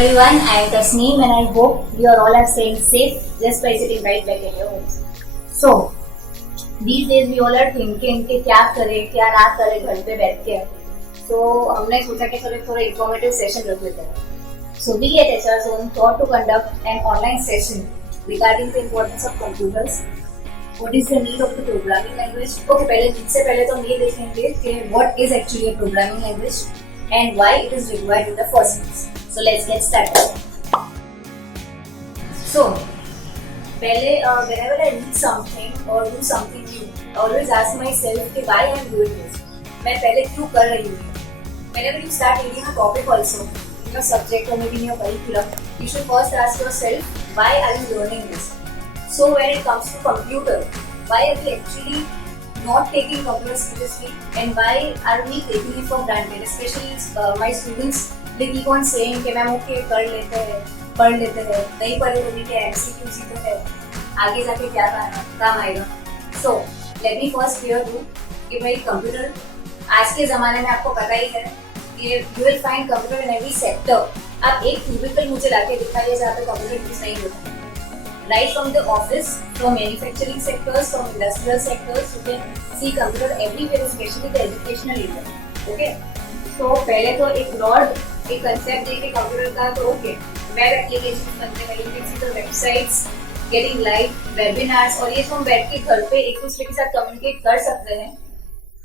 Everyone, I am Tasneem and I hope you are all are staying safe just by sitting right back in your homes. So, these days we all are thinking कि क्या करें क्या ना करें घर पे बैठ के. So हमने सोचा कि चलो थोड़ा informative session रख लेते हैं. So we at HR Zone thought to conduct an online session regarding the importance of computers. What is the need of the programming language? Okay, इससे पहले तो हम ये देखेंगे कि what is actually a programming language and why it is required in the first place. So let's get started. So, whenever I read something or do something new, I always ask myself कि why I am doing this. मैं पहले क्यों कर रही हूँ? Whenever you start reading a topic also, in your subject or maybe in your curriculum, you should first ask yourself, why are you learning this? So when it comes to computer, why are we actually not taking computer seriously and why are we taking it for granted? Especially my students, they keep on saying कि ma'am okay कर लेते हैं, पढ़ लेते हैं, नहीं पढ़े तो भी क्या MCQ ही तो है, आगे जाके क्या काम आएगा. So let me first clear do कि भाई कंप्यूटर आज के ज़माने में आपको पता ही है कि you will find computer in every sector. आप एक क्यूबिकल मुझे लाके दिखाइए जहाँ पे कंप्यूटर यूज नहीं होता. Right from the office, from manufacturing sectors, from industrial sectors, you can see computer everywhere, especially the educational area. Okay? तो पहले तो एक broad एक concept देखे कंप्यूटर का तो okay, web applications बनते हैं, you can see the websites getting live, webinars और ये सब हम बैठ के घर पे एक दूसरे के साथ communicate कर सकते हैं.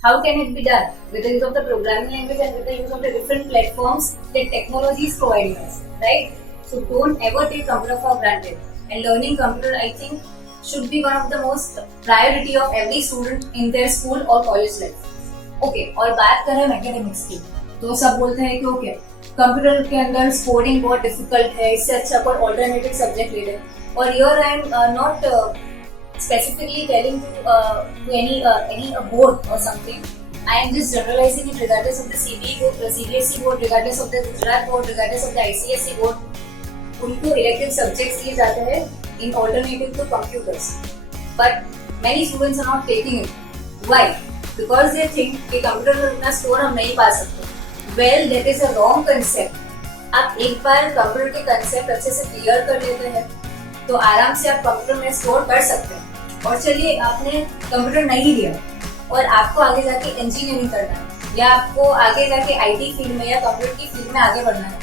How can it be done? With the use of the programming language and with the use of the different platforms that technology is providing us, right? So don't ever take computer for granted. And learning computer, I think, should be one of the most priority of every student in their school or college life. Okay, और बात करें academics की, तो सब बोलते हैं कि okay, computer के अंदर कोडिंग बहुत डिफिकल्ट है, इससे अच्छा कोई ऑल्टरनेटिव सब्जेक्ट ले ले. और here I am not specifically telling to any board or something. I am just generalizing it regardless of the CBE board, CBSE board, regardless of the Gujarat board, regardless of the ICSE board. उनको elective subjects दिए जाते हैं in alternative to computers, but many students are not taking it. Why? Because they think कि computer में उतना score हम नहीं पा सकते. Well, that is a wrong concept. आप एक बार कंप्यूटर के कंसेप्ट अच्छे से क्लियर कर लेते हैं तो आराम से आप कंप्यूटर में स्कोर कर सकते हैं. और चलिए आपने कंप्यूटर नहीं लिया और आपको आगे जाके इंजीनियरिंग करना है या आपको आगे जाके IT फील्ड में या कंप्यूटर की फील्ड में आगे बढ़ना है,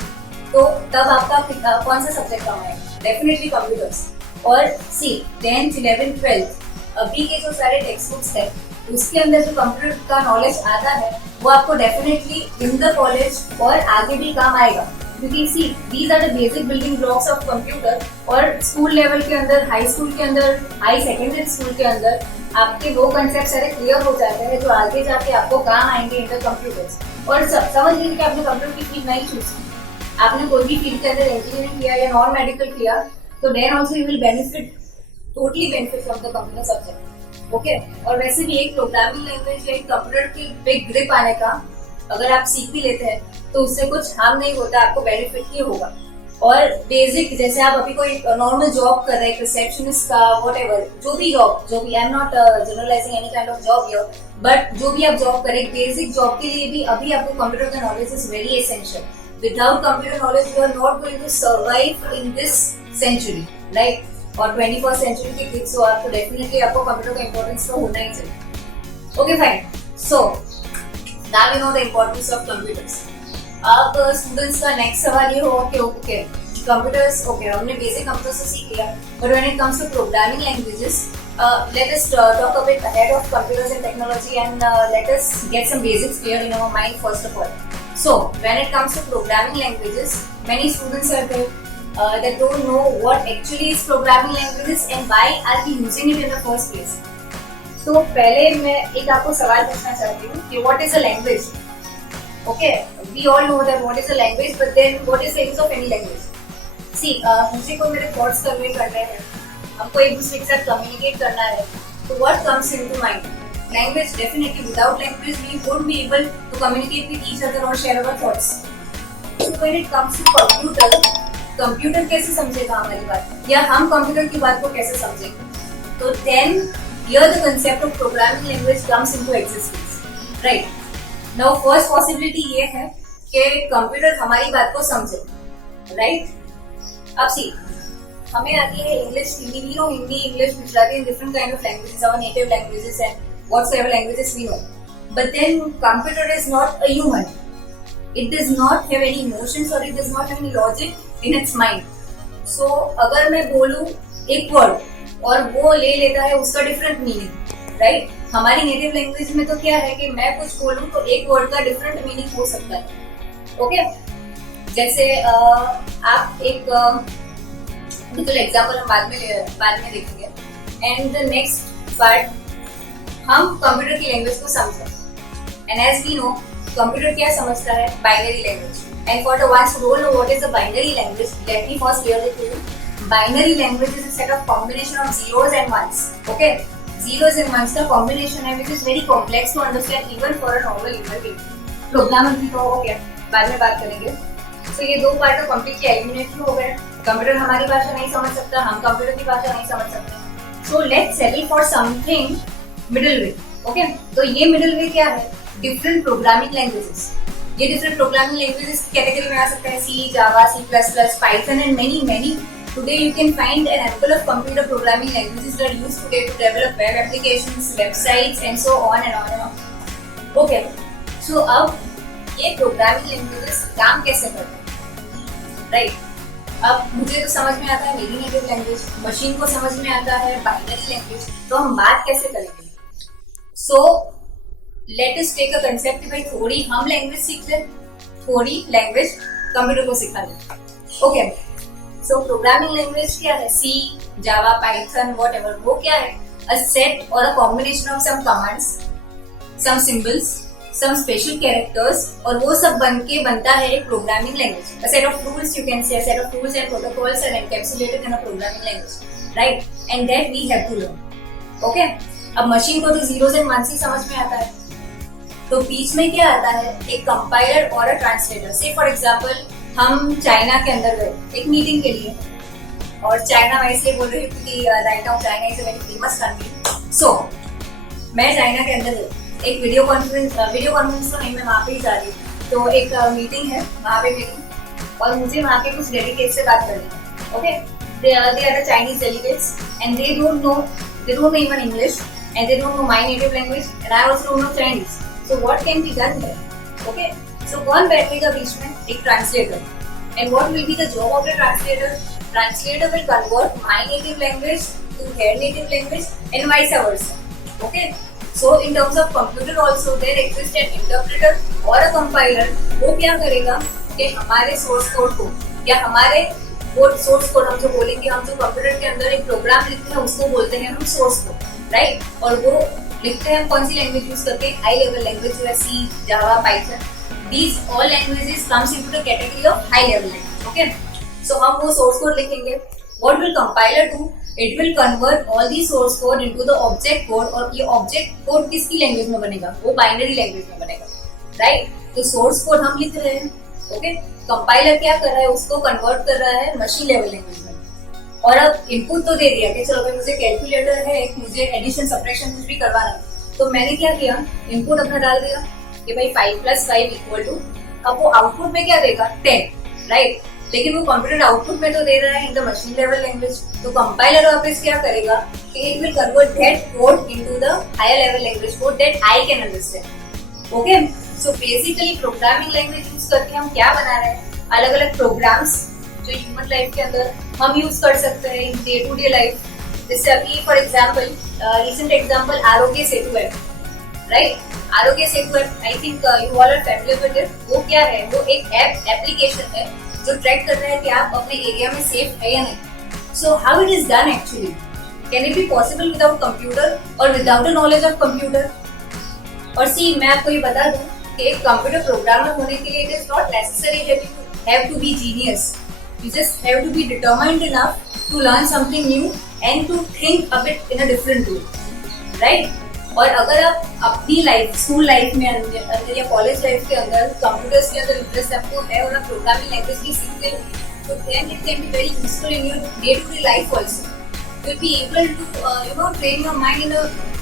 तो तब आपका कौन सा सब्जेक्ट काम आएगा? Definitely computers. और सी 10th 11th 12th अभी के जो सारे टेक्स्ट बुक्स है उसके अंदर जो कंप्यूटर का नॉलेज आता है वो आपको डेफिनेटली इन द कॉलेज और आगे भी काम आएगा, क्योंकि see these are the basic building blocks of computer. और स्कूल लेवल के अंदर, हाई स्कूल के अंदर, हाई सेकेंडरी स्कूल के अंदर आपके वो कंसेप्ट सारे क्लियर हो जाते हैं जो आगे जाके आपको काम आएंगे इन द कंप्यूटर्स. और समझ लीजिए कि आपने कंप्यूटर की फील्ड नहीं चूज की, आपने कोई भी फील्ड के अंदर इंजीनियरिंग किया या नॉन मेडिकल किया, तो then also you will benefit, totally benefit from the computer subject. Okay, और वैसे भी एक प्रोग्रामिंग लैंग्वेज या एक कंप्यूटर के पे ग्रिप आने का अगर आप सीख भी लेते हैं तो उससे कुछ हार्म नहीं होता, आपको बेनिफिट ही होगा. और बेसिक जैसे आप अभी कोई नॉर्मल जॉब कर रहे हैं, रिसेप्शनिस्ट का, व्हाटएवर, जो भी I am not generalising any kind of job here, but जो भी आप जॉब करें, बेसिक जॉब के लिए भी अभी आपको कंप्यूटर का knowledge is very essential. Without computer knowledge, you are not going to survive in this century, right? और 21st century के kids हो आप तो definitely आपको computer का importance तो होना ही चाहिए. Okay, fine. So now we know the importance of computers. अब students का next सवाल ये होगा कि okay, computers, okay, हमने basic computers तो सीख लिया, but when it comes to programming languages, let us talk a bit ahead of computers and technology and let us get some basics clear in our mind first of all. So, when it comes to programming languages, many students are there that don't know what actually is programming languages and why are we using it in the first place. तो पहले मैं एक आपको सवाल पूछना चाहती हूँ कि what is a language? Okay, we all know that what is a language, but then what is the use of any language? See, मुझे कोई मेरे thoughts convey करने हैं, हमको एक दूसरे के साथ communicate करना है, तो what comes into mind? Language, definitely. Without language, we won't be able to communicate with each other or share our thoughts. So when it comes to computer कैसे समझेगा हमारी बात, या हम कंप्यूटर की बात को कैसे समझेंगे? तो then here the concept of programming language comes into existence, right? Now first possibility ये है कि कंप्यूटर हमारी बात को समझे. राइट। अब सी हमें आती है English, Hindi, no Hindi, English, Gujarati and different kind of languages, our native languages and whatsoever languages we know, but then computer is not a human, it does not have any emotions और it does not have any logic in its mind. So अगर मैं बोलूं एक word और वो ले लेता है उसका डिफरेंट मीनिंग, राइट। हमारी नेटिव लैंग्वेज में तो क्या है कि मैं कुछ बोलूं तो एक वर्ड का डिफरेंट मीनिंग हो सकता है, ओके। जैसे आप एक बिल्कुल एग्जाम्पल हम बाद में देखेंगे। एंड द नेक्स्ट पार्ट, हम कंप्यूटर की लैंग्वेज को समझें। And as we know computer क्या समझता है, binary language. And for the ones who don't know what is the binary language, let me first clear it to you. Binary language is a set of combination of zeros and ones, okay? Zeros and ones का combination है which is very complex to understand even for a normal human being. Programmer भी तो हो गया, बाद में बात करेंगे। तो ये दो पार्ट कंप्लीटली एलिमिनेट हो गए। कंप्यूटर हमारी भाषा नहीं समझ सकता, हम कंप्यूटर की भाषा नहीं समझ सकते। So let's settle for something middle way, okay. तो ये मिडिल वे क्या है, डिफरेंट प्रोग्रामिंग लैंग्वेजेस। ये डिफरेंट प्रोग्रामिंग लैंग्वेजेस की कैटेगरी में आ सकते हैं C, Java, C plus plus, Python and many. Today you can find an ample of computer programming languages that are used today to develop web applications, websites and so on and on and on. Okay, so अब ये programming languages काम कैसे करते हैं, right. अब मुझे तो समझ में आता है मेरी नेटिव लैंग्वेज, मशीन को समझ में आता है बाइनरी लैंग्वेज, तो हम बात कैसे करेंगे। So let us take a concept कि भाई थोड़ी हम लैंग्वेज सीख ले, थोड़ी लैंग्वेज कंप्यूटर को सिखा ले, ओके। So programming language क्या है, C, Java, Python, whatever, वो क्या है, a set or a combination of some commands, some symbols, some special characters, और वो सब बनता है एक programming language. A set of rules, you can say, a set of rules and protocols are encapsulated in a programming language, right? And that we have to learn, okay? अब machine को तो zeros and ones ही समझ में आता है, तो बीच में क्या आता है, एक कंपाइलर और a translator. Say for example हम चाइना के अंदर गए एक मीटिंग के लिए, और चाइना मैं इसलिए बोल रही हूँ क्योंकि right now China is a very famous country. So मैं चाइना के अंदर गई, एक वीडियो कॉन्फ्रेंस तो नहीं, मैं वहाँ पे ही जा रही हूँ। तो एक मीटिंग है वहाँ पे मेरी, और मुझे वहाँ के कुछ डेलीगेट से बात करनी है, okay. They are the Chinese delegates and they don't know even English and they don't know my native language and I also don't know Chinese. So what can be done here, okay. So कौन बैठेगा बीच में, एक translator. And what will be the job of the translator? Translator will convert my native language to their native language and vice versa. Okay? So in terms of computer also there exists an interpreter or a compiler. वो क्या करेगा कि हमारे source code को, या हमारे वो source code हम जो बोलेंगे, हम जो कंप्यूटर के अंदर एक प्रोग्राम लिखते हैं उसको बोलते हैं हम सोर्स कोड, राइट। और वो लिखते हैं हम कौन सी लैंग्वेज यूज करके, हाई लेवल लैंग्वेज जो है सी, जावा, Python. These all languages comes into the category of high level language, okay? So हम वो source code लिखेंगे. What will compiler do? It will convert all the source code into the object code, और ये object code किसकी language में बनेगा, वो binary language में बनेगा, right? तो source code हम लिख रहे हैं, okay? Compiler क्या कर रहा है, उसको convert कर रहा है machine level language में। और अब input तो दे दिया कि चलो भाई मुझे calculator है, मुझे addition subtraction कुछ भी करवाना है, तो मैंने क्या किया, input अपना डाल दिया कि भाई 5 + 5 = अब वो आउटपुट में क्या देगा 10, राइट। लेकिन वो कंप्यूटर आउटपुट में तो दे रहा है in the machine level language, तो कंपाइलर वापस क्या करेगा कि it will convert that code into the higher level language code that I can understand, okay. So basically programming language use करके हम क्या बना रहे हैं, अलग अलग प्रोग्राम्स जो ह्यूमन लाइफ के अंदर हम यूज कर सकते हैं in day to day life. जैसे अभी for example recent example Aarogya Setu है, right. Aarogya Setu I think you all are familiar with it. वो क्या है, वो एक एप्लीकेशन है जो ट्रैक कर रहा है कि आप अपने एरिया में सेफ है या नहीं। So how it is done actually, can it be possible without computer और without the knowledge of computer. और सी मैं आपको ये बता दूं कि एक कंप्यूटर प्रोग्रामर होने के लिए it is not necessary that you have to be genius, you just have to be determined enough to learn something new and to think a bit in a different way, right. और अगर आप अपनी life, school life में अंदर या college life के अंदर computers के अंदर इंटरेस्ट आपको है और आप प्रोग्रामिंग लैंग्वेज भी सीखते हो, तो then it can be very useful in your day to day life also. You will be able to train your mind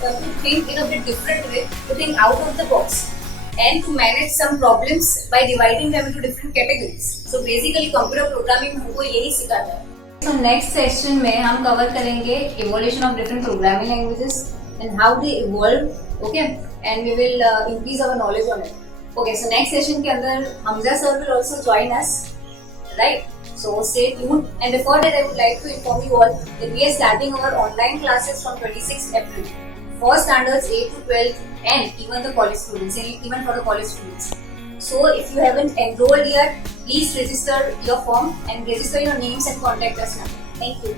to think in a bit different way, to think out of the box and to manage some problems by dividing them into different categories. So basically computer programming हमको यही सिखाता है. So next session में हम cover करेंगे evolution of different programming languages and how they evolve, okay? And we will increase our knowledge on it. Okay, so next session के अंदर Hamza sir will also join us, right? So stay tuned. And before that, I would like to inform you all that we are starting our online classes from 26th April for standards 8 to 12 and even the college students, even for the college students. So if you haven't enrolled yet, please register your form and register your names and contact us now. Thank you.